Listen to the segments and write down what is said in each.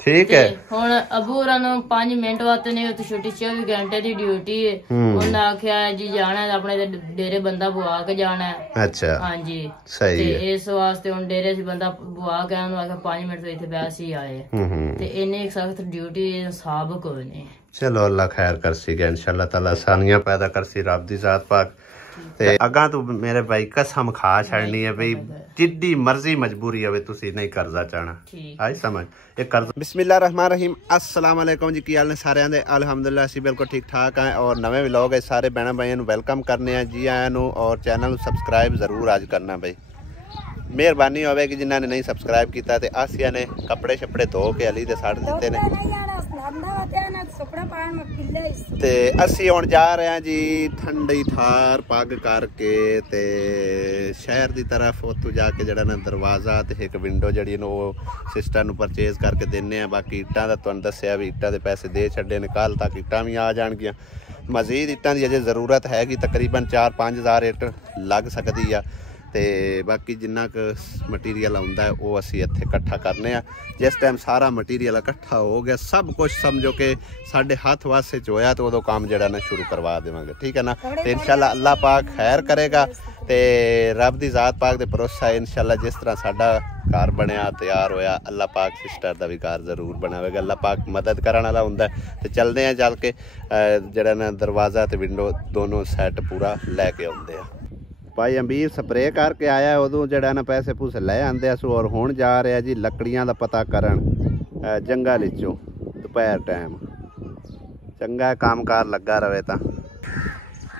ठीक है ਹੁਣ ਅਬੂ ਹੋਰਾਂ ਨੂੰ 5 ਮਿੰਟ ਵਾਸਤੇ ਨਹੀਂ ਉੱਥੇ ਛੁੱਟੀ 24 ਘੰਟੇ ਦੀ ਡਿਊਟੀ ਹੈ ਉਹਨਾਂ ਆਖਿਆ ਜੀ ਜਾਣਾ ਆਪਣੇ ਡੇਰੇ ਬੰਦਾ ਬੁਆ ਕੇ ਜਾਣਾ ਹੈ अच्छा ਹਾਂਜੀ सही है ਤੇ ਇਸ ਵਾਸਤੇ ਹੁਣ ਡੇਰੇ ਸੀ ਬੰਦਾ ਬੁਆ ਕੇ ਉਹਨੂੰ ਆਖਿਆ 5 ਮਿੰਟ ਤੋਂ ਇੱਥੇ ਬੈਸ ਹੀ ਆਏ ਤੇ ਇਹਨੇ ਇੱਕ ਸਖਤ ਡਿਊਟੀ ਹਿਸਾਬ ਕੋਈ ਨਹੀਂ चलो अल्लाह खैर करसीगा इंशाल्लाह ताला आसानियां पैदा करसी रब दी जात पाक ते अगा तू मेरे भाई कसम खा छड़नी है भाई जिद्दी मर्जी मजबूरी है तुसी नहीं कर्जा चाहना आई समझ ये कर्जा बिस्मिल्लाह रहमान रहीम अस्सलाम वालेकुम जी की हाल ने सारे दे अल्हम्दुलिल्लाह असी बिल्कुल ठीक ठाक हैं और नवे व्लॉग है सारे भैन भाइयों वेलकम करने हैं जी आया नू और चैनल सबसक्राइब जरूर आज करना भाई मेहरबानी होगी जिन्होंने नहीं सबसक्राइब किया तो आसिया ने कपड़े शपड़े धो के अली दे साड़ दिते ने ते असी हुण जा रहे हैं जी ठंडी ठार पग करके ते शहर की तरफ उत्थों जाके जड़ा ना दरवाजा ते एक विंडो जड़ी वो सिस्टर नूं परचेज करके देने बाकी इट्टां दा तुहानूं दस्सिया भी इट्टां दे पैसे दे छड्डे ने कल तक इट्टां भी आ जाणगियां मजीद इट्टां दी अजे जरूरत हैगी तकरीबन 4-5 हज़ार इट्ट लग सकदी आ ते बाकी जिन्ना क मटीरियल आउंदा है वो असी इत्थे इकट्ठा करने आ जिस टाइम सारा मटीरियल इकट्ठा हो गया सब कुछ समझो कि साढ़े हाथ वास्ते च होया तो उदों काम जड़ा ना शुरू करवा देवांगे ठीक है ना तो इंशाल्लाह अल्लाह पाक खैर करेगा ते रब दी जात पाक दे भरोसा इंशाल्लाह जिस तरह साडा घर बनया तैयार होया अल्लाह पाक सिस्टर दा भी घर जरूर बनावेगा अल्लाह पाक मदद करने वाला हुंदा है ते चलदे हैं चल के जड़ा ना दरवाज़ा ते विंडो दोनों सैट पूरा लैके आउंदे आ भाई अंबीर स्प्रे करके आया उदों जड़ा ना पैसे पूसे लै आंदे सो और हुण जा रहा जी लकड़ियां दा पता करन जंगल विचों दोपहर टाइम चंगा काम कार लगा रहे तां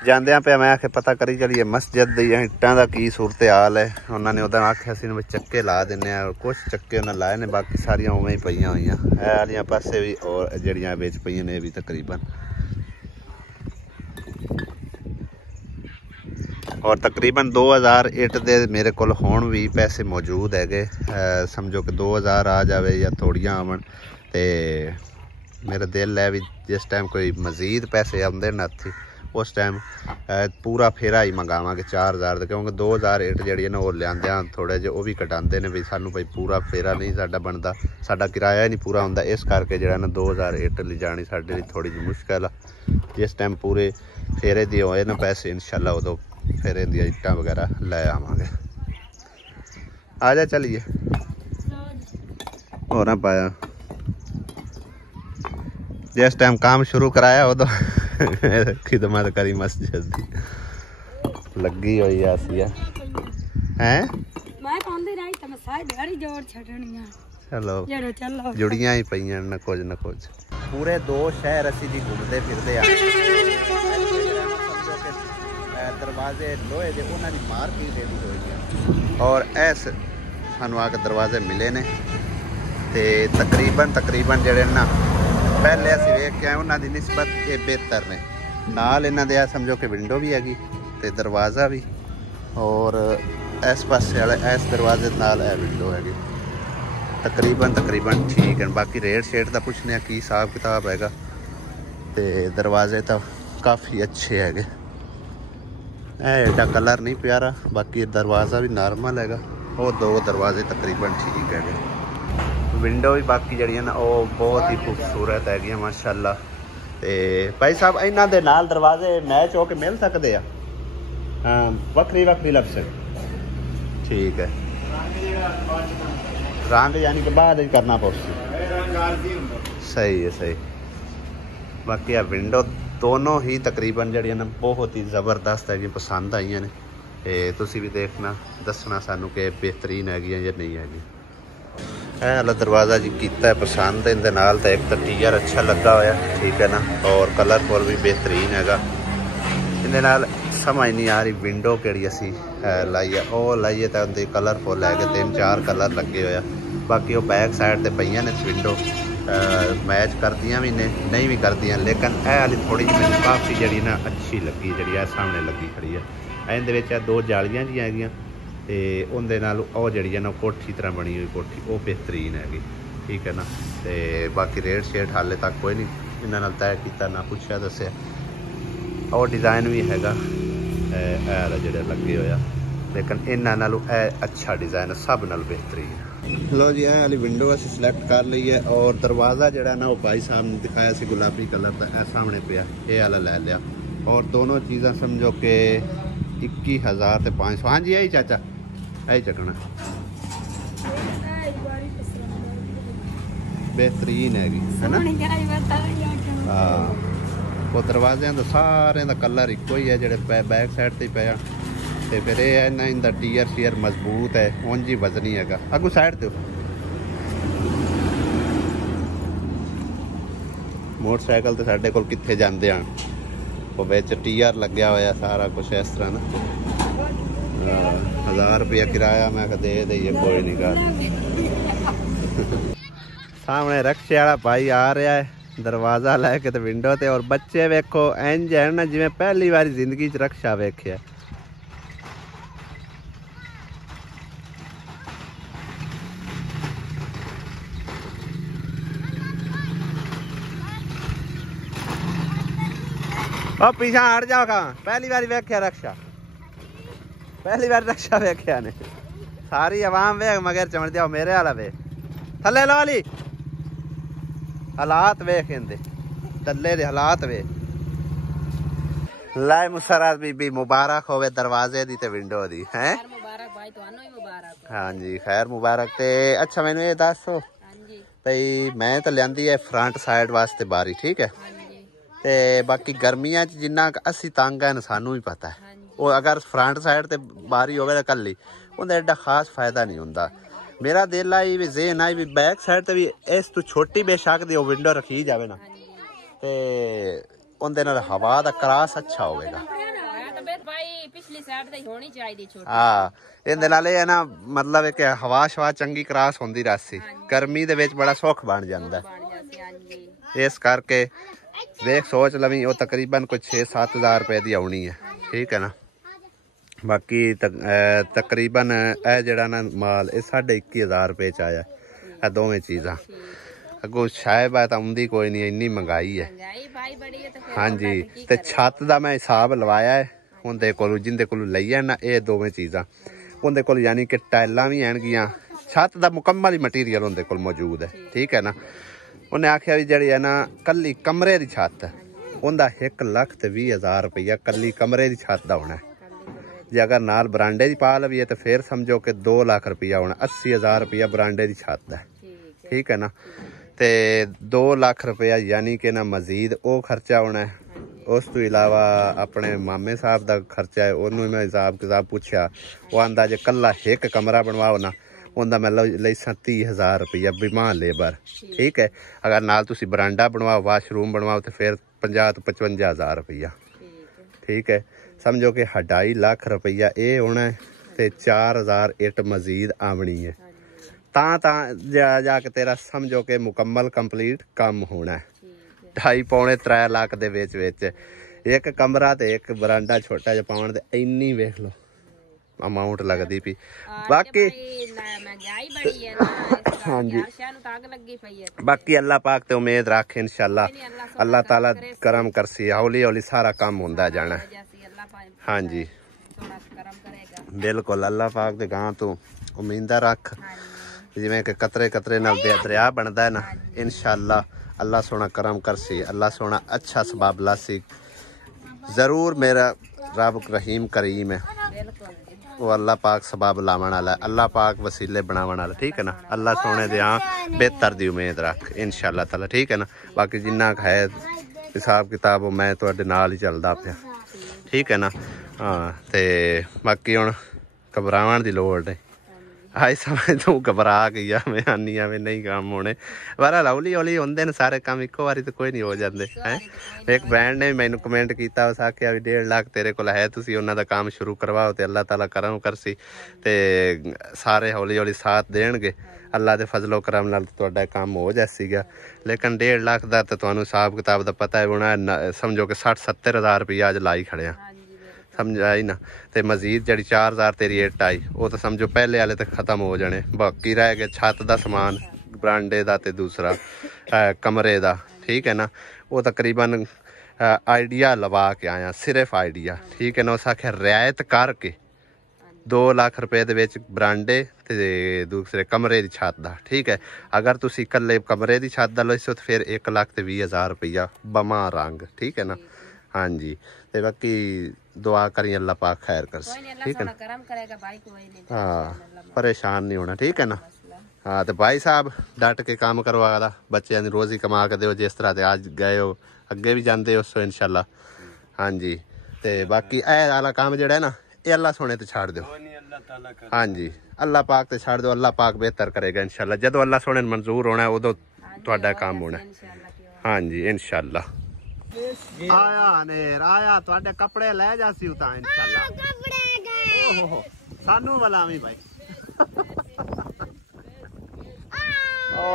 जांदियां पे मैं आखे पता करी चलिए मस्जिद दी इट्टां दा की सूरत हाल है उन्होंने उदों आख्या सी चक्के ला दिन्ने और कुछ चक्के उन्हें लाए ने बाकी सारियां उवें ही पईयां होईयां ऐ वालियां पासे भी और जड़ियां विच पईयां ने भी तकरीबन और तकरीबन 2000 इट दे मेरे को हुण भी पैसे मौजूद है समझो कि 2000 आ जाए या थोड़ियां आवन ते मेरा दिल है भी जिस टाइम कोई मजीद पैसे आउंदे न हत्थी उस टाइम पूरा फेरा ही मंगावांगे 4000 क्योंकि 2000 इट जी ना वो लियांदे थोड़े जे वो भी कटाते हैं भी सानू भाई पूरा फेरा नहीं साडा बनता साडा किराया नहीं पूरा होंदा इस करके जो ना 2000 इट ले जानी साडे लई थोड़ी जी मुश्किल आ जिस टाइम पूरे फेरे दी होए ना पैसे इंशाल्लाह उदों फिर इंदिया इट्टां वगैरह लै आवांगे आ जा चलिए हो ना पाया जिस टाइम काम शुरू कराया उदों खिदमत करी मस्जिद दी लगी हुई आसिया हैं चलो जुड़ियां ही पईयां न कुछ पूरे 2 शहर असी जी घूमते फिरते आ दरवाजे लोहे के उन्होंने मार्किंग रेडी हुई और ऐस सानू आके दरवाजे मिले ने ते तकरीबन जड़े ना पहले असीं वेख के आए उन्होंने निस्बत ये बेहतर ने नाल इन्हां दे समझो कि विंडो भी हैगी ते दरवाज़ा भी और इस पासे वाले इस दरवाजे नाल है विंडो हैगी तकरीबन ठीक है बाकी रेट शेट का पुछने की हिसाब किताब हैगा ते दरवाजे तो काफ़ी अच्छे हैगे एडा कलर नहीं प्यारा बाकी दरवाज़ा भी नॉर्मल हैगा वो 2 दरवाजे तकरीबन ठीक है विंडो भी बाकी जड़ियां ना वो बहुत ही खूबसूरत है माशाल्लाह ते भाई साहब इन्हां दे नाल दरवाजे मैच होके मिल सकते हैं हाँ वक्री लग सकते ठीक है रंग यानी कि बाद करना पड़े सही है बाकी आ विंडो दोनों ही तकरीबन जड़ियां ना बहुत ही ज़बरदस्त है पसंद आई ने ते तुसी भी देखना दसना सानू कि बेहतरीन हैगी या नहीं हैगी ऐ वाला दरवाज़ा जी कीता है पसंद इहदे नाल तो एक तो टीयर अच्छा लगा होया ठीक है ना और कलरफुल भी बेहतरीन हैगा इहदे नाल समझ नहीं आ रही विंडो किहड़ी असी लाई है वो लाइए तो उहदे कलरफुल है 3-4 कलर लगे होया बाकी वो बैक साइड ते पईयां ने विंडो मैच करदियां भी ने नहीं भी करदियां लेकिन ए वाली थोड़ी जी मैनूं काफ़ी जड़ी ना अच्छी लगी जी सामने लगी खड़ी है इहदे विच 2 जालियां जी हैगियां ते उहदे नाल ओह जड़ी है ना कोठी तरह बनी हुई कोठी वो बेहतरीन हैगी ठीक है ना ते बाकी रेट शेट हाले तक कोई नहीं इन्हां नाल तय कीता ना पुछया दस्सिया और डिज़ाइन भी हैगा ए वाला जिहड़ा लगे होया लेकिन इन्हां नालों ए अच्छा डिज़ाइन सब नाल बेहतरीन लो जी ये वाली विंडो असी सिलेक्ट कर ली है और दरवाज़ा जड़ा ना वो भाई साहब ने दिखाया सी गुलाबी कलर का ए सामने पिया ये वाला ले लिया और दोनों चीज़ा समझो कि 21,500। हाँ जी यही चाचा यही चकना बेहतरीन हैगी है ना। हाँ वो दरवाज़े तो सारे का कलर इको ही है जोड़े बैक साइड से पे तो फिर ये ना इनका टीयर शीयर मजबूत है उंज ही वजनी है। अगू साइड दो मोटरसाइकिल तो साढ़े को कितने जाते हैं वो बिच टीयर लग्या होया सारा कुछ इस तरह ना। 1000 रुपया किराया मैं दे दईए कोई नहीं कर। सामने रक्शे वाला भाई आ रहा है दरवाज़ा लैके तो विंडो ते और बच्चे वेखो इंज है ना जिवें पहली बार जिंदगी च रक्शा वेख्या। और पीछा हट जाओ कहाँ पहली बार वेख्या रक्षा पहली बार रक्षा वेख्या ने सारी आवाम वेख मगर चमड़ जाओ मेरे वाला वे थले लो ली हालात वेख इंदे थले दे हालात वे। लाई मुसरत बीबी मुबारक होवे दरवाजे दी ते विंडो दी हैं। मुबारक भाई तुहानू ही मुबारक। हाँ जी खैर मुबारक। ते अच्छा मैनू ये दसो भाई मैं तो लियांदी है फ्रंट साइड वास्ते बारी ठीक है ते बाकी गर्मियां च जिन्ना असी तंग है सानू ही पता है वो अगर फ्रंट साइड ते बारी होवे कल्ली उंदा एडा खास फायदा नहीं हुंदा। मेरा दिल आई भी ज़हन आई भी बैक साइड ते भी इस तो छोटी बेशक दी विंडो रखी जावे ना ते उंदे नाल हवा दा क्रॉस अच्छा होवेगा। हाँ इहदे नाल एह ना मतलब है कि हवा शवा चंगी क्रॉस होंदी रही गर्मी दे विच बड़ा सुख बन जांदा इस करके देख सोच लवी वो तकरीबन कोई 6-7 हज़ार रुपए की आनी है ठीक है ना। बाकी तकरीबन यह जड़ा ना माल ये 21,000 रुपए च आया है दोवें चीज़ा। अगो शायद बात आउंदी कोई नहीं इन्नी महंगाई है। हाँ जी तो छत का मैं हिसाब लवाया है उनके को जिंदे को लईए ना ये दोवें चीज़ा उनके को यानी कि टाइलां भी हैनगियां छत का मुकम्मल ही मटीरियल उनके को मौजूद है ठीक है ना। उन्हें आख्या भी जी है ना कली कमरे की छत उनका 1,20,000 रुपया कली कमरे की छत का होना है। जे अगर नाल बरांडे की पा लवीए तो फिर समझो कि 2 लाख रुपया होना 80,000 रुपया बरांडे की छत है ठीक है ना। तो 2 लाख रुपया यानी कि ना मजीद वो खर्चा होना है। उस तो इलावा अपने मामे साहब का खर्चा है उन्होंने मैं हिसाब किताब पूछा वो आंदा जे कला एक कमरा बनवाओ ना उनका मैं लईसा 30,000 रुपया बिमा लेबर ठीक है। अगर नाल तुसी बरांडा बनवाओ वाशरूम बनवाओ तो फिर 50 तो 55,000 रुपया ठीक है। समझो कि 2.5 लाख रुपया ये होना है तो 4,000 इट मजीद आवनी है ता जाके तेरा समझो कि मुकम्मल कंप्लीट काम होना है। 2.5-3 लाख दे विच एक कमरा ते एक बरांडा छोटा जिहा पाउण दे इन्नी वेख लो अमाउंट लगती पी। बाकी हाँ जी बाकी अल्लाह पाक ते उम्मीद रख इंशाल्लाह अल्लाह ताला करम करसी हौली हौली सारा काम होंदा जाना। हाँ जी बिल्कुल अल्लाह पाक दे गां तू उम्मीदा रख जिवें कि कतरे कतरे नाल दरिया बनता है ना इंशाल्लाह अल्लाह सोना करम करसी अल्लाह सोना अच्छा सबाब लासी जरूर। मेरा रब रहीम करीम है वो अल्लाह पाक सबाब लावन वाला अल्लाह पाक वसीले बनावन वाला ठीक है ना। अल्लाह सोने दे बेहतर दी उम्मीद रख इंशाल्लाह ताला ठीक है ना। बाकी जिन्ना है हिसाब किताब मैं तुहाडे नाल ही चलदा पिया ठीक है ना। हाँ तो बाकी हुण घबरावन दी लोड़ नहीं आई समय तू घबरा गई मैं आनी में नहीं काम होने बारा हौली हौली होंगे ने सारे काम इको बारी तो कोई नहीं हो जाते हैं। एक ब्रांड ने मैनू कमेंट किया उस आख्या भी 1.5 लाख तेरे को है तुसी उन्हां दा काम शुरू करवाओ तो अल्लाह ताला करम करसी ते सारे हौली हौली साथ देणगे अल्लाह के फजलो करम नाल तुहाडा काम हो जासीगा। लेकिन 1.5 लाख का तो तुहानू हिसाब किताब का पता है उन्हें समझो कि 60-70 हज़ार रुपया अज लाई खड़े आ समझ आई ना। तो मजीद जी 4,000 तेरी इट आई वो तो समझो पहले वाले तो खत्म हो जाने बाकी रह गए छत का समान बरांडे का तो दूसरा कमरे का ठीक है ना। वो तकरीबन आइडिया लवा के आया सिर्फ आइडिया ठीक है ना। उस आख्या रियायत करके 2 ਲੱਖ ਰੁਪਏ ਦੇ ਵਿੱਚ ਬਰਾਂਡੇ ਤੇ ਦੂਸਰੇ ਕਮਰੇ ਦੀ ਛੱਤ ਦਾ। ਠੀਕ ਹੈ, ਅਗਰ ਤੁਸੀਂ ਇਕੱਲੇ ਕਮਰੇ ਦੀ ਛੱਤ ਦਾ ਲਈਸੋ ਤਾਂ ਫਿਰ 1,20,000 ਰੁਪਇਆ ਬਮਾ ਰੰਗ। ਠੀਕ ਹੈ ना। हाँ जी, ਤੇ ਬਾਕੀ दुआ करिए अल्लाह पाक खैर कर। ठीक है ना। हाँ, परेशान नहीं होना। ठीक है ना। हाँ, तो भाई साहब डट के काम करवा दा, बच्चों की रोजी कमा के दो जिस तरह से आज गए हो, अगे भी जाते हो सो इंशाल्लाह। हाँ जी, तो बाकी ए वाला काम जो है ना ये अल्लाह सोने ते छाड़ दो। हाँ जी, अल्लाह पाक ते छाड़ दो, अल्लाह पाक बेहतर करेगा इंशाल्लाह। जदों अल्लाह सोने मंजूर होना है उदों तुहाडा काम होना है। हाँ जी इंशाल्लाह। आया नेर आया, तुहाडे कपड़े ले जासी उता इंशाल्लाह। कपड़े गए ओहो सानू मलावी भाई। ओ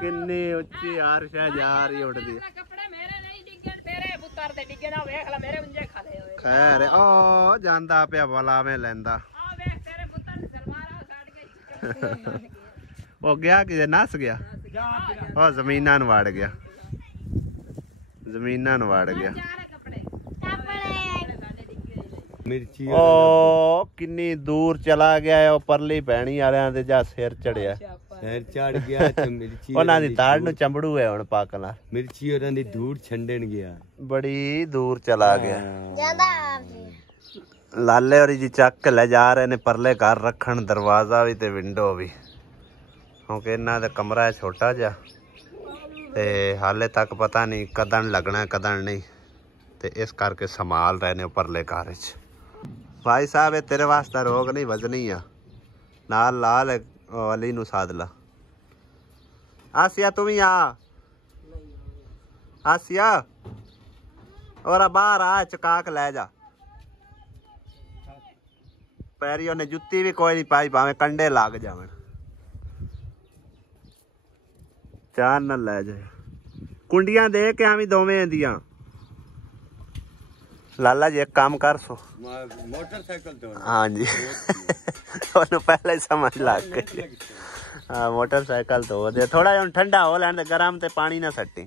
किन्नी उच्ची आरश जा रही उड़दी। कपड़े मेरे नहीं डिगन, तेरे पुत्तर ते डिगे ना, वेख ले मेरे उंजे खा ले। खैर ओ जांदा पिया भला में लेंदा। आ वेख तेरे पुत्तर दी सलवार आ काट के ओ गया कि नस गया। ओ जमीनां नु वाड़ गया, जमीनां नु वाड़ गया। मिर्ची ओ किन्नी दूर चला गया है। ओ परली भैणी वालियां दे जा सिर चढ़िया, सिर चढ़ गया ते मिर्ची ओना दी दाड़ नु चंबड़ू है हुन पाकला। मिर्ची ओना दी धूड़ छंडन गया, बड़ी दूर चला गया। ज्यादा लाले और जी चक के ले जा रहे ने परले घर रखन, दरवाजा भी ते विंडो भी, क्योंकि इन्हां दा कमरा है छोटा जा ते हाले तक पता नहीं कदन लगना कदन नहीं, ते इस करके संभाल रहे ने परले घर च। भाई साहब तेरे वास्ते रोग नहीं वजनी है, नाल लाल अली नु सादला। आसिया तू भी आ, आसिया और बाहर आ, चकाक ले जा। पैरियों ने जुत्ती भी कोई नहीं पाई, भावे कंडे लाग जावन, चार न ले जाए। कुंडियां दे के आवी दोवें दियां। लाला जी एक काम कर सो, मोटरसाइकिल तो हाँ जी तो पहले समझ लग गई। हाँ मोटरसाइकिल तो दे, थोड़ा जो ठंडा हो लैंदे, गरम ते पानी ना सट्टी।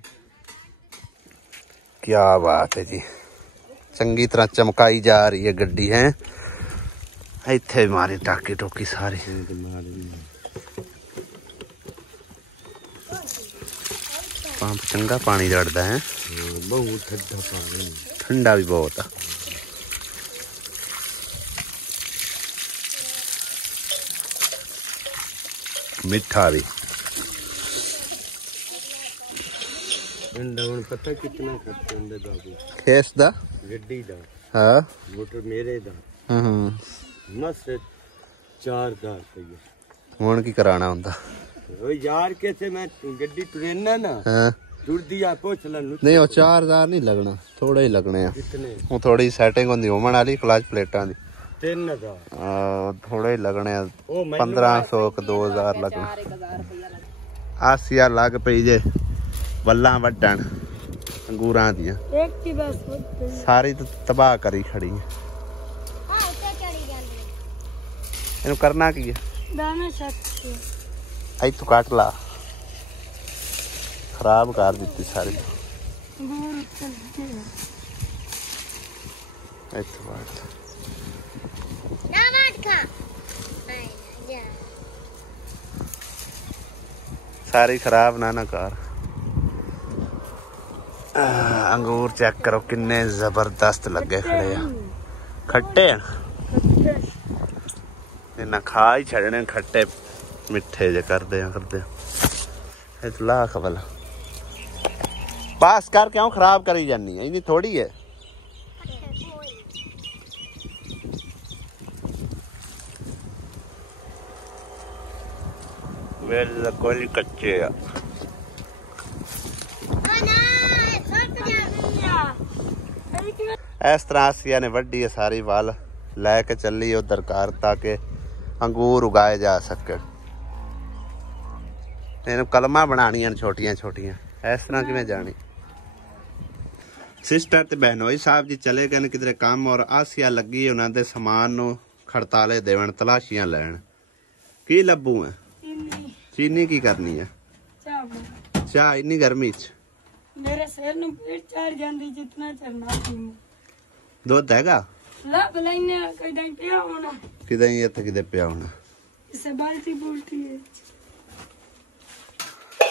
क्या बात है जी, चंगी तरह चमकाई जा रही है गड्डी है। इत्थे मारी टाकी टोकी सारी। पंप चंगा पानी रड़दा है, बहुत ठंडा पानी, ठंडा भी बहुत है। मिठा भी। पता कितना खर्चा होंदा दा खेस दा गड्डी दा। हां मोटर मेरे दा। मस 4000 रुपया हुण की कराना हुंदा। ओ यार कैसे मैं गड्डी ट्रेन ना। हां जुड़दी आ पूछ लन। नहीं वो 4000 नहीं लगना, थोड़ा ही लगने हैं। कितने वो थोड़ी सेटिंग होंदी ओमन वाली क्लच प्लेटां दी 3000 थोड़े ही लगने हैं। 1500 क 2000 लगना। आसिया लग पई जे वल्लां वड्डण अंगूरां दियां, एक की बस सारी तो तबाह करी खड़ी है। हां उते चढ़ी जांदी इनु करना की है दाना सच्ची आई तू काट ला, खराब कर दी सारी। सारी खराब ना कर। अंगूर चेक करो किन्ने जबरदस्त लगे खड़े हैं, खट्टे इन्ना खा ही छड़ने, खट्टे मिठे जे करदे ला खबला पास कर क्यों खराब करी जानी है, इनी थोड़ी है। बिल्कुल कच्चे आ। इस तरह आसिया ने वड्डी है सारी वाल लैके चली उधर घर ताकि अंगूर उगाए जा सके। इन्हें कलमा बनानियां छोटियां छोटियां, इस तरह किवें जानी। सिस्टर ते बहनोई साहब जी चले गए किधरे काम, और आसिया लगी उन्हां दे समान नु खड़ताले देवन, तलाशियां लैन। की लब्बू है चीनी की करनी है चाह इन्नी गर्मी च मेरे सिर नु पीड़ चढ़ जांदी जितना चढ़ना। दूध हैगा ला बलाइने कोई डंटिया होना। ਕਿਦਾਂ ਹੀ ਇੱਥੇ ਕਿਤੇ ਪਿਆ ਹੋਣਾ। इसे बाल्टी बोलती है।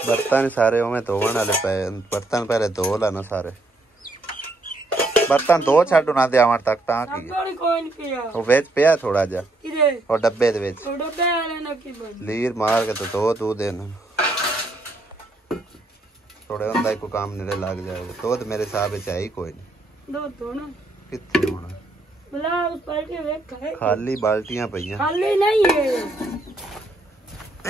बर्तन सारे उवें धोवन वाले पे बर्तन पहले धो लेना सारे बर्तन धो छड्ड ना देवां तक तां की कोई कोई नहीं पिया ਉਹ ਵਿੱਚ ਪਿਆ ਥੋੜਾ ਜਿਹਾ किधे ਉਹ ਡੱਬੇ ਦੇ ਵਿੱਚ तो डब्बे वाले ना की बोल ਲੀਰ ਮਾਰ ਕੇ ਤੇ ਧੋ ਦੂ ਦੇਣ ਥੋੜੇ ਹੁੰਦਾ ਹੀ ਕੋਈ ਕੰਮ ਨੇੜੇ ਲੱਗ ਜਾਏਗਾ ਧੋ ਤੇ ਮੇਰੇ ਹਿਸਾਬ ਵਿੱਚ ਹੈ ਹੀ ਕੋਈ ਨਹੀਂ दो तो ना ਕਿੱਥੇ ਹੋਣਾ बोला उस बाल्टी में खाए ਖਾਲੀ ਬਾਲਟੀਆਂ ਪਈਆਂ खाली नहीं है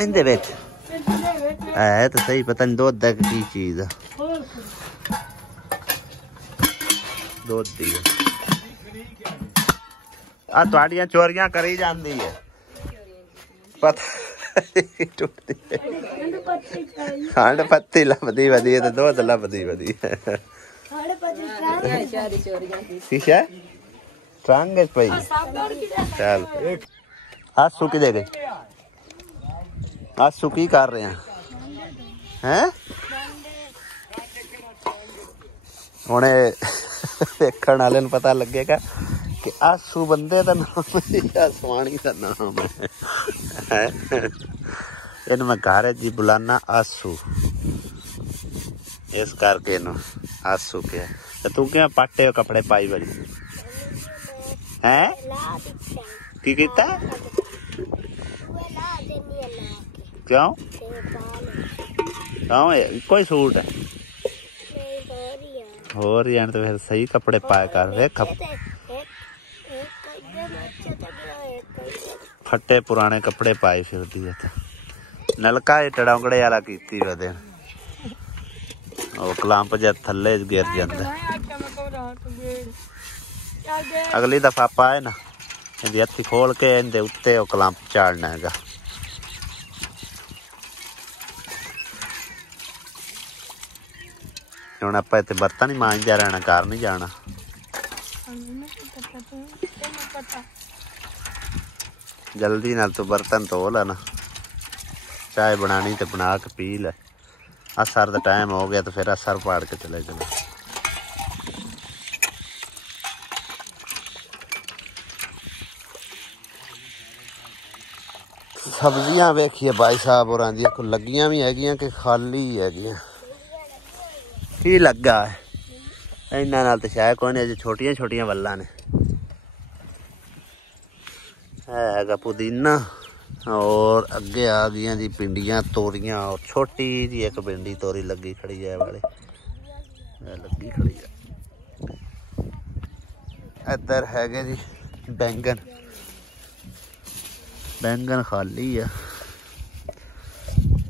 ਇਹਦੇ ਵਿੱਚ इसने वे ਹੈ ਤਾਂ ਸਹੀ ਪਤਾ ਨਹੀਂ ਦੁੱਧ ਦਾ ਕੀ ਚੀਜ਼ ਆ और ਦੁੱਧ ਦੀ ਆ ਤੁਹਾਡੀਆਂ ਚੋਰੀਆਂ ਕਰੀ ਜਾਂਦੀ ਹੈ ਪਤਾ ਟੁੱਟਦੀ ਹੈ ठंड पत्ती खाई ਖੰਡ ਪੱਤੀ ਲੱਭਦੀ ਵਧੀਆ ਤੇ ਦੁੱਧ ਲੱਭਦੀ ਵਧੀਆ ठंड पत्ती खाई ਸ਼ੀਸ਼ਾ ਟਰੰਗ ਵਿੱਚ ਪਈ साबुन की ਚੱਲ ਆਸੂ ਕਿਦੇ ਗਏ ਆਸੂ ਕੀ ਕਰ ਰਹੇ ਆ ਹੈ ਹੁਣੇ ਦੇਖਣ ਵਾਲੇ ਨੂੰ ਪਤਾ ਲੱਗੇਗਾ ਕਿ ਆਸੂ ਬੰਦੇ ਦਾ ਨਾਮ ਹੈ ਜਾਂ ਸਵਾਣੀ ਦਾ ਨਾਮ ਹੈ ਇਹਨੂੰ ਮੈਂ ਘਰ ਜੀ ਬੁਲਾਨਾ ਆਸੂ ਇਸ ਕਰਕੇ ਇਹਨੂੰ ਆਸੂ ਕਿਹਾ ਤੇ ਤੂੰ ਕਿਵੇਂ ਪਾਟੇ ਕੱਪੜੇ ਪਾਈ ਬੜੀ ਹੈ ਕੀ ਕੀਤਾ ਕਿਉਂ ਕਿਉਂ ਕੋਈ ਸੂਟ ਹੈ ਹੋਰ ਜਾਣ ਤੇ ਫਿਰ ਸਹੀ ਕੱਪੜੇ ਪਾਇਆ ਕਰ ਵੇਖ ਫੱਟੇ ਪੁਰਾਣੇ ਕੱਪੜੇ ਪਾਏ ਫਿਰਦੀ ਹੈ ਤੇ ਨਲਕਾ ਇਹ ਟੜੌਂਗੜੇ ਵਾਲਾ ਕੀਤੀ ਉਹਦੇ ਉਹ ਕਲੰਪ ਜਿਹਾ ਥੱਲੇ ਗਿਰ ਜਾਂਦਾ ਅਗਲੀ ਦਫਾ ਪਾਏ ਨਾ ਇਹਦੀ ਹੱਥੀ ਖੋਲ ਕੇ ਇਹਦੇ ਉੱਤੇ ਉਹ ਕਲੰਪ ਚਾੜਨਾ ਹੈਗਾ ਹੁਣ ਆਪਾਂ ਇੱਥੇ ਬਰਤਨ ਹੀ ਮਾਂਜਦਾ ਰਹਿਣਾ ਘਰ ਨਹੀਂ ਜਾਣਾ ਜਲਦੀ ਨਾਲ ਤੂੰ ਬਰਤਨ ਧੋ ਲੈਣਾ ਚਾਹ ਬਣਾਣੀ ਤੇ ਬਣਾ ਕੇ ਪੀ ਲੈ असर का टाइम हो गया तो फिर असर पाड़ के चले चलो सब्जियां वेखिए भाई साहब और आंदियां को लगियां भी हैगियां कि खाली हैगियां की लगा है इन्हां नाल ते शायद कोई नहीं अजे छोटियां छोटियां वल्लां ने हैगा पुदीना और अगे आ गई जी पिंडियां तोरियां और छोटी जी एक भिंडी तोरी लगी खड़ी है वाले लगी खड़ी है इधर है जी बैंगन बैंगन खाली है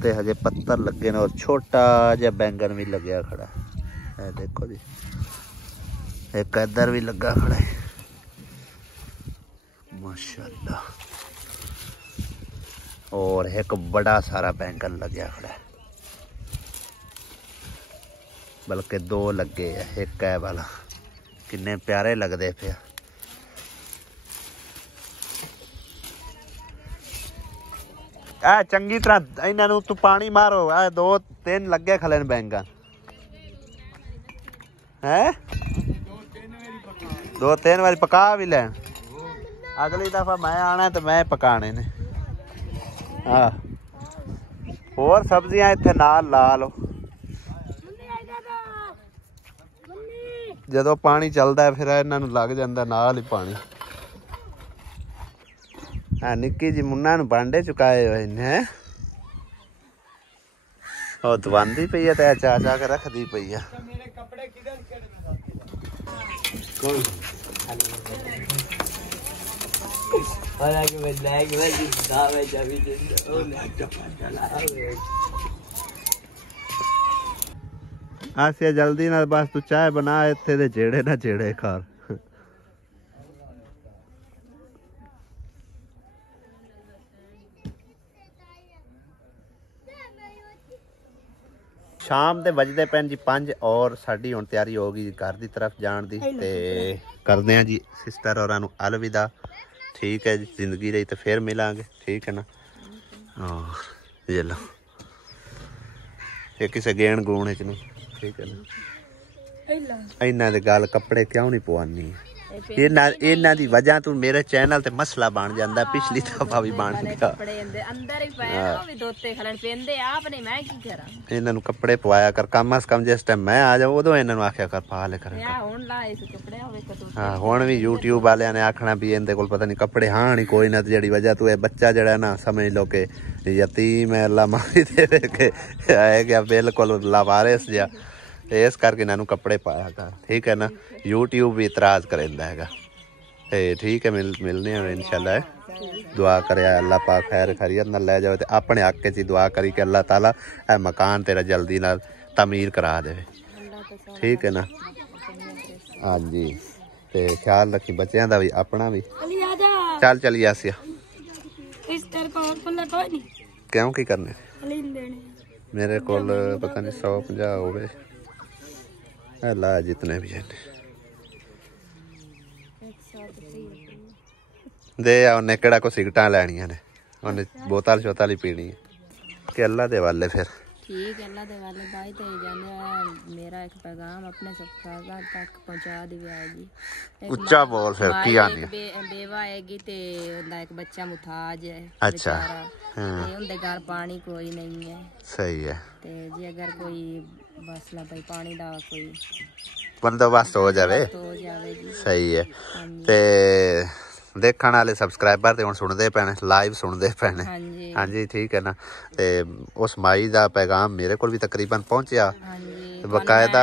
ते हजे पत्तर लगे ने और छोटा जा बैंगन भी लग्या खड़ा है देखो जी एक इधर भी लगा खड़ा है माशाल्लाह और एक बड़ा सारा बैंगन लग्या खड़ा है बल्कि दो लगे है एक है वाला किन्ने प्यारे लगते पे आ चंगी तरह इन्हां तू पानी मारो आ दो तीन लगे खले ने बैंगन है दो तीन बारी पका भी ले अगली दफा मैं आना तो मैं पकाने ने हाँ और सब्जियां इत्थे नाल ला लो जदों पानी चलदा फिर इन्हां नूं लग जांदा नाल ही पानी हाँ निक्की जी मुन्ना नूं भांडे चुकाए होए ने ओ दवांदी पई है ते चा चा के रखदी पई है आसिया जल्दी ना बस तू चाय बना इत्थे दे जेड़े ना जेड़े खार शाम दे बजदे पैन जी 5 और साडी हुण तैयारी हो गई घर दी तरफ जाण दी ते करदे हैं जी सिस्टर होरां नूं अलविदा ठीक है जी जिंदगी रही तो फिर मिलांगे ठीक है ना हाँ ये लो ये किसे गेण गूण च नहीं ठीक है ना इन्हां दे गल कपड़े क्यों नहीं पवानी ਇਹਨਾਂ ਦੀ ਵਜ੍ਹਾ ਤੋਂ ਮੇਰੇ ਚੈਨਲ ਤੇ ਮਸਲਾ ਬਣ ਜਾਂਦਾ ਪਿਛਲੀ ਦਫਾ ਵੀ ਬਣ ਗਿਆ ਕੱਪੜੇ ਅੰਦਰ ਹੀ ਪਏ ਉਹ ਵੀ ਦੋਤੇ ਖਲਣ ਪੈਂਦੇ ਆਪ ਨੇ ਮੈਂ ਕੀ ਕਰਾਂ ਇਹਨਾਂ ਨੂੰ ਕੱਪੜੇ ਪਵਾਇਆ ਕਰ ਕਮ ਸ ਕਮ ਜਿਸ ਟਾਈਮ ਮੈਂ ਆ ਜਾ ਉਦੋਂ ਇਹਨਾਂ ਨੂੰ ਆਖਿਆ ਕਰ ਪਾ ਲੈ ਕਰ ਹੁਣ ਲਾਏ ਸੀ ਕੱਪੜੇ ਹੋਵੇ ਕਦੋਂ ਹਾਂ ਹੁਣ ਵੀ YouTube ਵਾਲਿਆਂ ਨੇ ਆਖਣਾ ਵੀ ਇਹਦੇ ਕੋਲ ਪਤਾ ਨਹੀਂ ਕੱਪੜੇ ਹਾਂ ਨਹੀਂ ਕੋਈ ਨਾ ਤੇ ਜਿਹੜੀ ਵਜ੍ਹਾ ਤੂੰ ਇਹ ਬੱਚਾ ਜਿਹੜਾ ਨਾ ਸਮਝ ਲਓ ਕਿ ਯਤੀਮ ਹੈ ਅੱਲਾ ਮਾਫੀ ਦੇਵੇ ਕਿ ਆਏ ਗਿਆ ਬਿਲਕੁਲ ਲਾਵਾਰਿਸ ਜਿਹਾ ਤੇ ਇਸ ਕਰਕੇ ਇਹਨਾਂ ਨੂੰ ਕੱਪੜੇ ਪਾਇਆ ਕਰ ਠੀਕ ਹੈ ਨਾ YouTube ਵੀ ਇਤਰਾਜ਼ ਕਰਦਾ ਹੈਗਾ ਤੇ ਠੀਕ ਹੈ ਮਿਲਨੇ ਆ ਇਨਸ਼ਾਅੱਲਾ दुआ करे अल्लाह पाक खैर खैरियत न ले जाओ अपने हक च दुआ करी कि अल्लाह ताला ए मकान तेरा जल्दी नाल तमीर करा दे ठीक है ना हाँ जी ते ख्याल रखी बच्चों का भी अपना भी चल चलिए आसिया क्यों की करने मेरे को पता नहीं 150 हो ला जितने भी है दे उन्हें केड़ा को सिगटा लैनिया ने उन्हें बोतल शोतल ही पीनी है कि अल्लाह दे वाले फिर ठीक है अल्लाह दे वाले भाई तो जाने मेरा एक पैगाम अपने सब्सक्राइबर तक पहुंचा देगी उच्चा बोल फिर की आनी बेवा आएगी ते उनका एक बच्चा मुताज है अच्छा उनके घर पानी कोई नहीं है सही है ते जी अगर कोई मसला भाई पानी दा कोई बंदोबस्त हो जावे सही है ते देखने वाले सबसक्राइबर तो हम सुनते पैने लाइव सुनते पैने हाँ जी ठीक है ना ते उस माई का पैगाम मेरे को भी तकरीबन पहुंचा बकायदा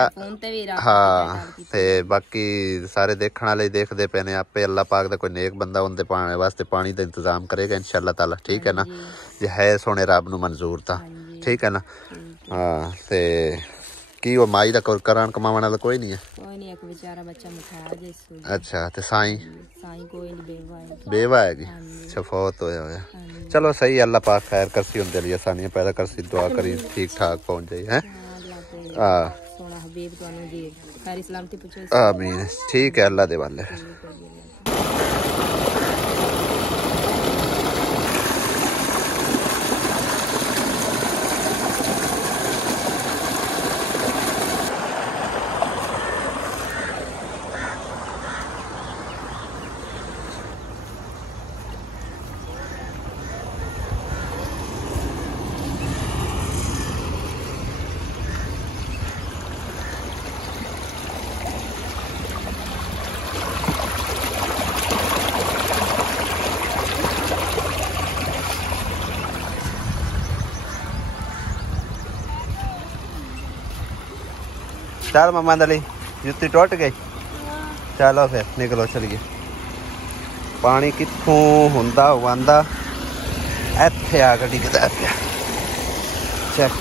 हाँ ते बाकी सारे देखने वाले देखते पे ने आपे अल्लाह पाक दा कोई नेक बंदा उनके पाने वास्ते पानी का इंतजाम करेगा इंशाअल्लाह ताला ठीक है ना जे है सोने रब नूं मंजूर था ठीक है ना हाँ ते की वो माई दा करान कमावन वाला कोई नहीं है एक बेचारा बच्चा मुताज है अच्छा ते साईं कोई नहीं बेवा है अच्छा फौत होया चलो सही अल्लाह पाक खैर करसी उनके लिए आसानियां पैदा करसी दुआ करी ठीक ठाक पहुंच जाए हैं आमीन ठीक है अल्लाह दे वाले चल मम्मा दली जुत्ती टुट गई चलो फिर निकलो चलिए पानी कितों हुंदा आंदा इत्थे आके डिगदा पिया चेक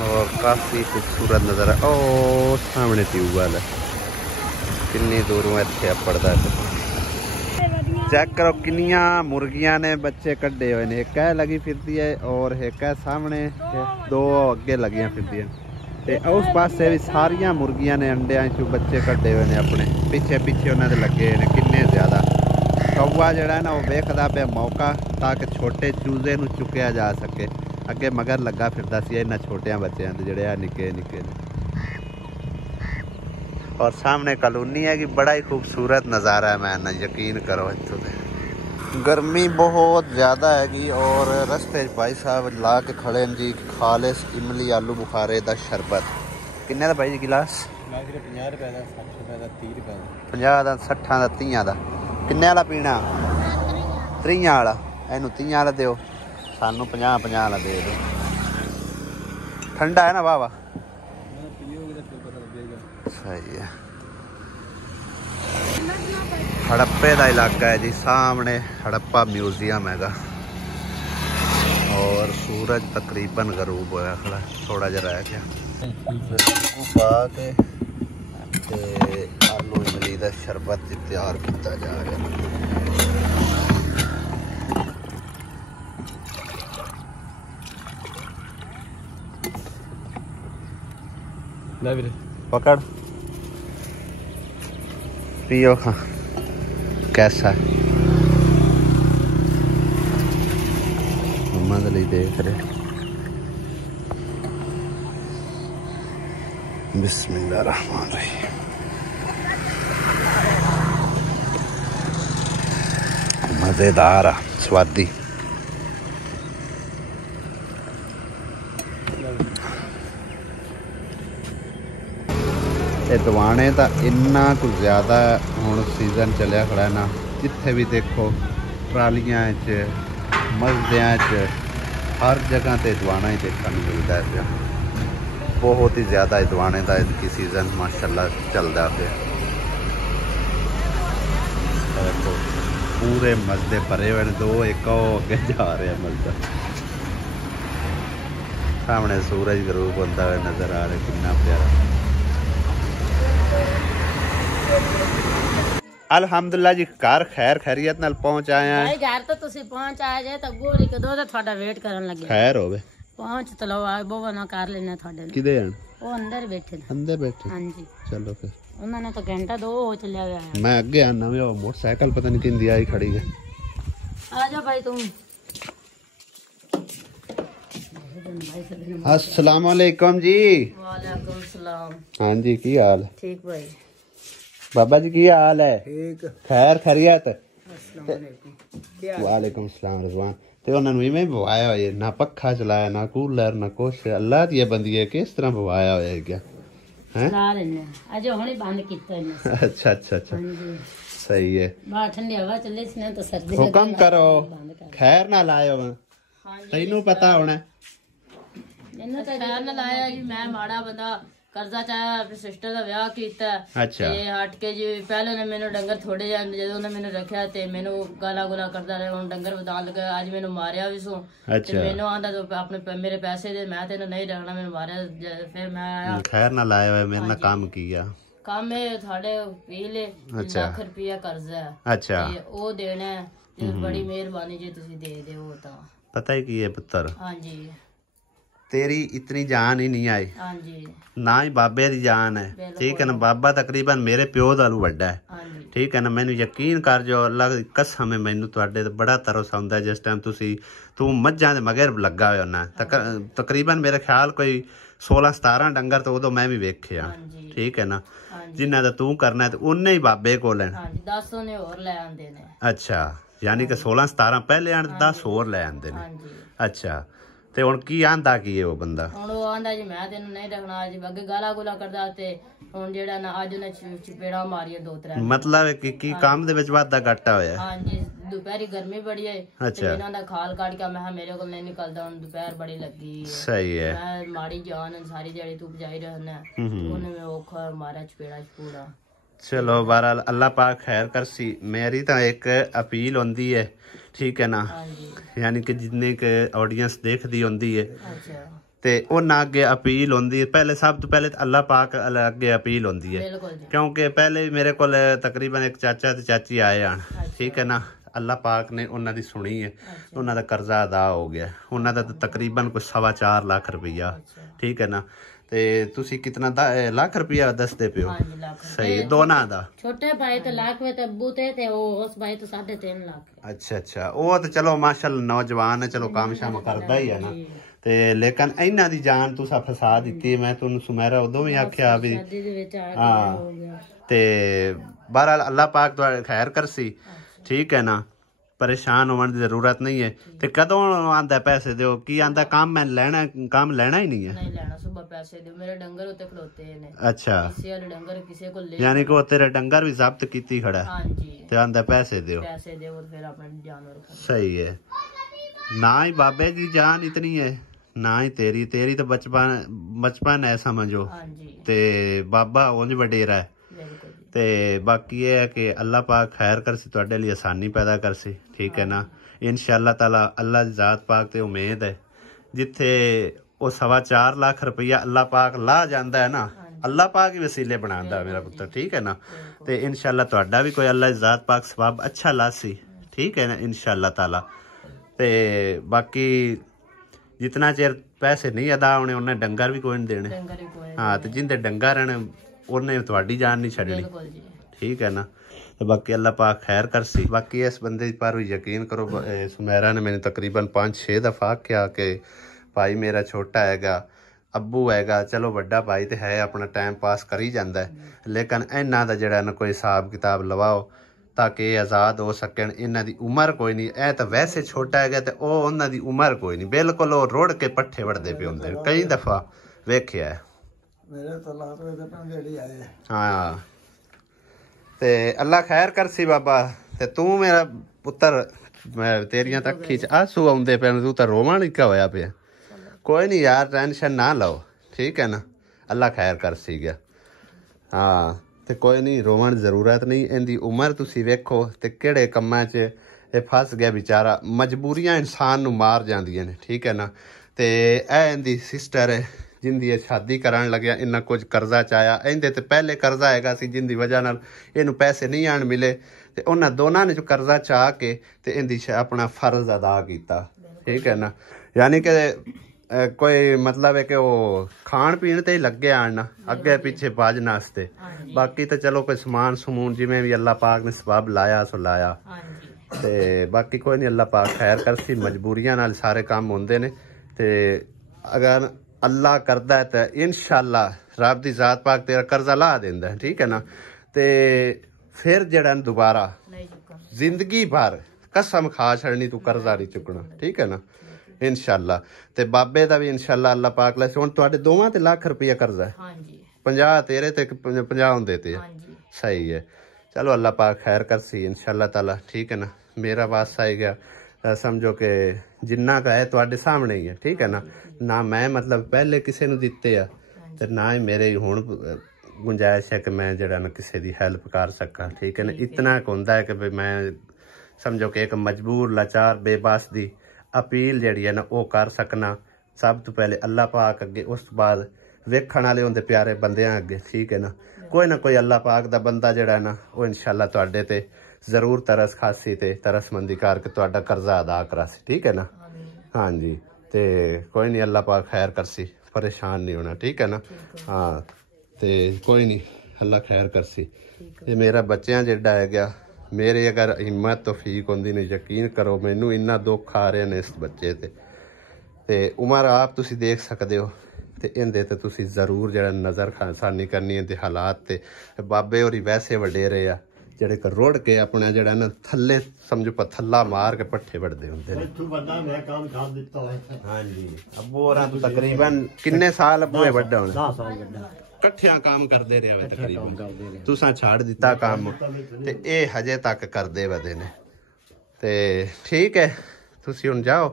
और काफ़ी खूबसूरत नज़र है ओ सामने ट्यूबवेल है किन्नी दूरों इत्थे पड़ता है चेक करो किनिया मुर्गियां ने बच्चे कड्डे हुए ने एक है लगी फिरती है और एक है सामने दो अगे लगियां फिरती है ते उस पासे भी सारिया मुर्गियां ने अंडिया चो बच्चे कड्डे हुए ने अपने पिछे पिछे उन्होंने लगे ने किन्ने ज़्यादा कौआ जड़ा है ना वो वेखदा पे मौका ताकि छोटे चूजे नूं चुकया जा सके अगे मगर लगा फिरदा सी इन्हां छोटिया बच्चों के जड़े निक्के निक्के ने और सामने कॉलोनी है कि बड़ा ही खूबसूरत नज़ारा है मैं ना यकीन करो इत्थों दे गर्मी बहुत ज़्यादा हैगी और रस्ते भाई साहब ला के खड़े जी खालिस इमली आलू बुखारे का शरबत किन्ने का भाई जी गिलास 50 रुपए का 60 रुपए का 30 रुपए का 50 का 60 का 30 का किन्ने वाला पीना 30 वाला इनू 30 वाला दो सानू 50 वाला दे दो ठंडा है ना वाह वाह सही है हड़प्पे का इलाका है जी सामने हड़प्पा म्यूजियम हैगा और सूरज तकरीबन गरूब होया खड़ा थोड़ा जहा रह गया पा के आलू इमली का शरबत तैयार किया जा रहा पकड़ पियो हाँ कैसा मम्मा दली देख रहे बिस्मिल्लाह रहमान रहीम मज़ेदार आ स्वादी। ਇਹ ਦਵਾਣੇ ਤਾਂ ਇੰਨਾ ਕੁ ਜ਼ਿਆਦਾ ਹੁਣ ਸੀਜ਼ਨ ਚੱਲਿਆ ਖੜਾ ਨਾ, ਜਿੱਥੇ ਵੀ ਦੇਖੋ ਟਰਾਲੀਆਂ 'ਚ ਮਸਜਿਦਾਂ 'ਚ ਹਰ ਜਗ੍ਹਾ ਤੇ ਦਵਾਣਾ ਹੀ ਦੇਖਣ ਨੂੰ ਮਿਲਦਾ ਹੈ ਪਿਆ। ਬਹੁਤ ਹੀ ਜ਼ਿਆਦਾ ਇਹ ਦਵਾਣੇ ਦਾ ਇਨਕੀ ਸੀਜ਼ਨ ਮਾਸ਼ਾਅੱਲਾ ਚੱਲਦਾ ਪਿਆ। ਦੇਖੋ ਪੂਰੇ ਮਸਜਿਦ ਭਰੇ ਹੋਏ ਨੇ, ਦੋ ਇੱਕ ਉਹ ਅੱਗੇ ਜਾ ਰਿਹਾ ਮਸਜਿਦ। ਸਾਹਮਣੇ ਸੂਰਜ ਗਰੂਬ ਹੁੰਦਾ ਹੋਇਆ ਨਜ਼ਰ ਆ ਰਿਹਾ, ਕਿੰਨਾ ਪਿਆਰਾ। ਅਲਹਮਦੁਲਿਲਾ ਜੀ ਘਰ ਖੈਰ ਖੈਰੀਅਤ ਨਾਲ ਪਹੁੰਚ ਆਏ ਆ। ਭਾਈ ਘਰ ਤਾਂ ਤੁਸੀਂ ਪਹੁੰਚ ਆਏ ਜੇ ਤਾਂ ਗੋਲੀ ਕਦੋਂ ਦਾ ਤੁਹਾਡਾ ਵੇਟ ਕਰਨ ਲੱਗੇ। ਖੈਰ ਹੋਵੇ ਪਹੁੰਚ ਤਲੋ ਆ ਬੋਵਾ ਨਾ ਕਰ ਲੈਣਾ ਤੁਹਾਡੇ ਨਾਲ। ਕਿਦੇ ਹਨ? ਉਹ ਅੰਦਰ ਬੈਠੇ ਨੇ। ਅੰਦਰ ਬੈਠੇ? ਹਾਂਜੀ ਚਲੋ ਫਿਰ ਉਹਨਾਂ ਨੇ ਤਾਂ ਘੰਟਾ ਦੋ ਹੋ ਚੱਲਿਆ ਗਿਆ ਹੈ। ਮੈਂ ਅੱਗੇ ਆਣਾ ਵੀ ਉਹ ਮੋਟਰਸਾਈਕਲ ਪਤਾ ਨਹੀਂ ਕਿੰਦੀ ਆਈ ਖੜੀ ਹੈ। ਆ ਜਾ ਭਾਈ तुम। अस्सलाम वालेकुम जी। वालेकुम सलाम। हाँ जी की हाल? ठीक भाई। बाबा जी की हाल है? ठीक। खैर खैरियत? अस्सलाम वालेकुम। वालेकुम सलाम रज़वान। ते उन्होंने भी मैं बवाया हुआ है, ना पक्खा चलाया ना कूलर ना कुछ। अल्लाह दी बंदी है, किस तरह बवाया हुआ है क्या हैं? ला लेने अज हुणे बंद कीता इन्हें। अच्छा अच्छा अच्छा हाँ जी सही है। बाहर ठंडी हवा चले सी ना तो सर्दी हुक्म करो खैर ना लायो। तैनू पता होना ਇਹਨਾਂ ਤਾਂ ਖੈਰ ਨਾਲ ਆਇਆ ਜੀ। ਮੈਂ ਮਾੜਾ ਬੰਦਾ ਕਰਜ਼ਾ ਚਾਹਿਆ, ਆਪਣੀ ਸਿਸਟਰ ਦਾ ਵਿਆਹ ਕੀਤਾ ਅੱਛਾ। ਤੇ ਹਟ ਕੇ ਜੀ ਪਹਿਲੇ ਨੇ ਮੈਨੂੰ ਡੰਗਰ ਥੋੜੇ ਜਾਂਦੇ, ਜਦੋਂ ਉਹਨੇ ਮੈਨੂੰ ਰੱਖਿਆ ਤੇ ਮੈਨੂੰ ਗਾਲਾਂ ਗੁਲਾ ਕਰਦਾ ਰਿਹਾ। ਹੁਣ ਡੰਗਰ ਵਧਾਉਣ ਲੱਗਾ, ਅੱਜ ਮੈਨੂੰ ਮਾਰਿਆ ਵੀ ਸੋ ਤੇ ਮੈਨੂੰ ਆਂਦਾ ਤੂੰ ਆਪਣੇ ਮੇਰੇ ਪੈਸੇ ਦੇ, ਮੈਂ ਤੈਨੂੰ ਨਹੀਂ ਰੱਖਣਾ, ਮੈਨੂੰ ਮਾਰਿਆ। ਫਿਰ ਮੈਂ ਆਇਆ खैर ना लाया हुआ मेरे ना काम किया। ਕੰਮ ਇਹ ਤੁਹਾਡੇ ਪੀਲੇ ਲੱਖ ਰੁਪਇਆ ਕਰਜ਼ਾ ਹੈ अच्छा ਤੇ ਉਹ ਦੇਣਾ ਹੈ ਤੇ ਬੜੀ ਮਿਹਰਬਾਨੀ ਜੇ ਤੁਸੀਂ ਦੇ ਦਿਓ ਤਾਂ। पता ही की है पुत्र, ਹਾਂਜੀ तेरी इतनी जान ही नहीं आई, ਹਾਂਜੀ ना ही बाबे दी जान है। ठीक है ना, बाबा तकरीबन मेरे प्यो दा वड्डा है। ਹਾਂਜੀ ठीक है ना, मैनू यकीन कर जो अल्लाह दी कसम है, मैनू तुहाडे ते बड़ा तरस आउंदा जिस टाइम तू मज्जां दे मगर लगा होया ना। तकरीबन मेरे ख्याल कोई 16-17 डंगर तो उदों मैं भी वेखे आ। ਹਾਂਜੀ ठीक है ना, ਹਾਂਜੀ जिन्ना दा तू करना है ते उन्ने ही बाबे कोल हैं। ਹਾਂਜੀ 10 ਉਹਨੇ ਹੋਰ ਲੈ ਆਂਦੇ ਨੇ। अच्छा यानी कि 16-17 पहले आण 10 होर लै आंदे ने। ਹਾਂਜੀ अच्छा ते हुण की आंदा की है वो बंदा? ਹੁਣ ਉਹ ਆਂਦਾ ਜੀ ਮੈਂ ਤੈਨੂੰ ਨਹੀਂ ਰੱਖਣਾ। ਅੱਜ ਅੱਗੇ ਗਾਲਾ ਗੁਲਾ ਕਰਦਾ ਤੇ ਹੁਣ ਜਿਹੜਾ ਨਾ ਅੱਜ ਉਹਨੇ ਚਪੇੜਾ ਮਾਰੀਆਂ 2-3। मतलब की काम दे विच वाधा घाटा होया? ਹਾਂਜੀ ਦੁਪਹਿਰੀ ਗਰਮੀ ਬੜੀ ਹੈ ਤੇ ਇਹਨਾਂ ਦਾ ਖਾਲ ਕੱਢ ਕੇ ਮੈਂ ਮੇਰੇ ਕੋਲ ਨਹੀਂ ਨਿਕਲਦਾ, ਹੁਣ ਦੁਪਹਿਰ ਬੜੀ ਲੱਗੀ ਹੈ। सही है। ਮੈਂ ਮਾੜੀ ਜਾਨ ਸਾਰੀ ਦਿਹਾੜੀ ਤੂੰ ਬਜਾਈ ਰਹਿਣਾ ਉਹਨੇ ਮੈਂ ਔਖਾ ਮਾਰਿਆ ਚਪੇੜਾ ਚਪੂੜਾ। चलो बहरहाल अल्लाह पाक खैर करसी। मेरी तो एक अपील होंदी है, ठीक है ना, ਹਾਂਜੀ यानी कि जिन्ने के ऑडियंस देखदी होंदी है ਅੱਛਾ ते उन्हां अगे अपील होंदी है। पहले सब तो पहले अल्लाह पाक अगे अपील होंदी है, ਬਿਲकुਲ ਜੀ। क्योंकि पहले भी मेरे को तकरीबन एक चाचा ते चाची आए आन, ठीक है ना, अल्लाह पाक ने उन्हां दी सुनी है, उन्हां दा कर्जा अदा हो गया। उन्हां दा तकरीबन कोई 4.25 लाख रुपया, ठीक है ना। ते तुसी कितना लाख रुपया दसदे पियो? ਹਾਂਜੀ ਲੱਖ। सही है, दोना दा? छोटे भाई तो लाख में तो अब्बू थे वो उस भाई तो 3.5 लाख। अच्छा अच्छा, वो तो चलो माशाल्लाह नौजवान है, चलो काम शाम करदा ही है ना। ते लेकिन इन्हां दी जान तुसा फसा दित्ती। मैं तुहानू सुमेरा उदों भी आख्या भी शादी दे विच आ हाँ हो गया। ते बहरहाल अल्लाह पाक तुहाडे खैर करसी, ठीक है ना, परेशान होने की जरूरत नहीं है। ते कदों आंदा पैसे दिओ? की आंदा काम मैं लेना, काम लेना ही नहीं है? नहीं लेना, सुबह पैसे दो, मेरे डंगर उत्ते खड़ोते ने। अच्छा, किसी वाले डंगर किसी को ले, यानी कि वो तेरे डंगर भी जब्त कीती खड़ा है हाँ जी, ते आंदा पैसे दिओ। पैसे दे और फिर अपने जानवर को। सही है। ना ही बाबे की जान इतनी है, ना ही तेरी। तेरी तो बचपन है समझो, हाँ जी ते बाबा उंज वडेरा है। बिल्कुल जी। ते बाकी ये है कि अल्लाह पाक खैर करसी, तुहाडे लिए आसानी पैदा करसी, ठीक है ना। इंशाअल्लाह ताला अल्लाह दी जात पाक ते उम्मीद है जिथे वो 4.25 लाख रुपया अल्लाह पाक ला जांदा है ना, अल्लाह पाक ही वसीले बनांदा मेरा पुत्र, ठीक है ना। ते इंशाअल्लाह तुहाडा भी कोई अल्लाह दी जात पाक सवाब अच्छा लासी, ठीक है ना, इंशाअल्लाह ताला। ते बाकी जितना चेर पैसे नहीं अदा होने उन्हें डंगर भी कोई नहीं देने। डंगर ही कोई। हाँ, तो जिंदे डंगर रहने उन्हें तुहाडी जान नहीं छड़नी, बिल्कुल जी। ठीक है ना। तो बाकी अल्लाह पाक खैर करसी। बाकी इस बंदे पर यकीन करो, सुमेरा ने मैंने तकरीबन 5-6 दफ़ा क्या कि भाई मेरा छोटा हैगा, अब्बू हैगा, चलो बड़ा भाई तो है, अपना टाइम पास कर ही जाता है, लेकिन इन्हां दा जिहड़ा ना कोई हिसाब किताब लवाओ ताकि ये आज़ाद हो सकन। इन्हां दी उम्र कोई नहीं, ऐ तो वैसे छोटा है तो वो उन्हां दी उम्र कोई नहीं, बिल्कुल वो रुड़ के पट्ठे वड़दे पे होंदे, कई दफ़ा वेख्या है। हाँ ते अल्लाह खैर कर सी बाबा। ते तू मेरा पुत्तर, मैं तेरियां तो अखी च आंसू आउंदे पे, तू तो रोवण इक्का होया पे। कोई नहीं यार, टेंशन ना लो, ठीक है ना, अल्लाह खैर कर सी गया। हाँ ते कोई नहीं, रोवण जरूरत नहीं, इनकी उम्र तुसी वेखो ते किहड़े कम्मां च ये फस गया बेचारा। मजबूरियां इंसान नूं मार जांदियां ने, ठीक है ना। ते ऐ इनदी सिस्टर है जिंदी शादी करान लग्या, इन्ना कुछ कर्जा चाया, इहदे ते पहले कर्जा हैगा सी जिंदी वजह नाल इनू पैसे नहीं आन मिले, ते उन्हां दोनां ने जो कर्जा चाह के ते इनदी अपना फर्ज अदा किया, ठीक है ना। यानी कि कोई मतलब है कि वो खान पीन ते ही लगे आन ना, अगे पीछे बाजने वास्ते। बाकी तो चलो कोई समान समून जिमें भी अल्लाह पाक ने सबब लाया सो लाया, ते बाकी कोई नहीं, अल्लाह पाक खैर कर सी। मजबूरियां नाल सारे काम होंदे ने, ते अगर अल्लाह करदा है तो इंशाअल्लाह रब दी जात पाक तेरा कर्जा ला देंदा है, ठीक है ना। ते फिर जड़ा दोबारा जिंदगी भर कसम खा छड़नी तू कर्जा नहीं चुकना, ठीक है ना, इंशाअल्लाह। ते बाबे दा भी इंशाअल्लाह अल्लाह पाक लै हुण तुहाडे दोवां ते लाख रुपया कर्जा है। 50 तेरे ते 50 हुंदे ते, सही है। चलो अल्लाह पाक खैर कर सी इंशाअल्लाह ताला, ठीक है ना। मेरा वास आई गया, समझो कि जिन्ना का है तुहाडे सामने ही है, ठीक है ना। ना मैं मतलब पहले किसी नूं दित्ते आ ते ना ही मेरे हुण गुंजाइश है कि मैं जड़ा ना किसी दी हेल्प कर सका, ठीक है ना। इतना होंदा है कि भाई मैं समझो कि एक मजबूर लाचार बेबस दी अपील जड़ी है ना वो कर सकना। सब तो पहले अल्लाह पाक अगे, उस तो बाद वेखण वाले होंदे प्यारे बंदियां अगे, ठीक है ना। कोई अल्लाह पाक दा बंदा जड़ा है ना वो इंशाअल्लाह तुहाडे ते जरूर तरस खासी ते तरसमंदी करके तुहाडा कर्जा अदा करासी, ठीक है ना। हाँ जी, ते कोई नहीं, अल्लाह पाक खैर करसी, परेशान नहीं होना, ठीक है ना। हाँ ते कोई नहीं, अल्लाह खैर करसी। ये मेरा बच्चियां जेड़ा है गया, मेरे अगर हिम्मत तौफीक होंदी ने, यकीन करो मैनू इन्ना दुख आ रहे ने इस बच्चे ते उम्र आप तुसी देख सकते हो, ते इंदे ते तुसी जरूर जड़ा नज़र खानी करनी है। हालात ते बाबे होरी वैसे वडेरे आ जेड़े रोड़ के अपना जड़ा ना थल्ले समझो थल्ला मार के पट्ठे वड़दे हुंदे ने। हाँ जी, अब्बू होरां तो तकरीबन किन्ने साल अब्बू वड्डा होना, 10 साल वड्डा कट्ठियां काम करदे रहे तकरीबन, तुसां छाड़ दिता काम ते ए हजे तक करदे वदे ने। ते ठीक है, तुसी हुण जाओ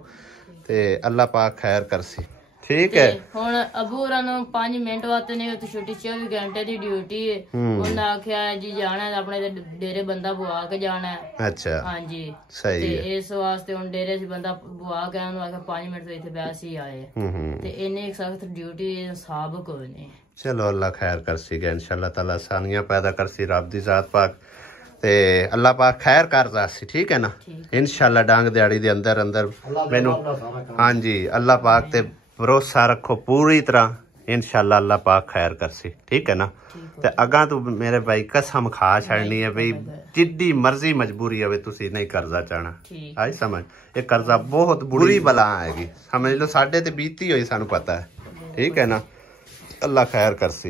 ते अल्लाह पाक खैर करसी, ठीक है। हुण अबू होरां नूं 5 मिनट वास्ते नहीं, उत्थे छुट्टी 24 घंटे दी ड्यूटी है। उन्हें आख्या जी जाना है अपने डेरे बंदा बुआ के जाना है। अच्छा हाँ जी, सही है। इस वास्ते हुण डेरे से बंदा बुआ के आख्या 5 मिनट तो इत्थे बैस ही आए ते इन्नी सख्त ड्यूटी हिसाब कोई नहीं। चलो अल्लाह खैर करसी गया, इंशाअल्लाह ताला आसानियां पैदा करसी रब दी जात पाक, ते अल्लाह पाक खैर कर जासी, ठीक है ना। इंशाअल्लाह डांग दिहाड़ी दे अंदर अंदर मैनू, हाँ जी, अल्लाह पाक ते भरोसा रखो पूरी तरह, इंशाअल्लाह अल्लाह पाक खैर करसी, ठीक है ना। ते अगा तू मेरे भाई कसम खा छड़नी है भाई, जिद्दी मर्जी मजबूरी है तुसी नहीं कर्जा चाहना, आई समझ। ये कर्जा बहुत बुरी बला आएगी, समझ लो, साडे ते बीती हुई सानू पता है, ठीक है ना। अल्लाह खैर करसी।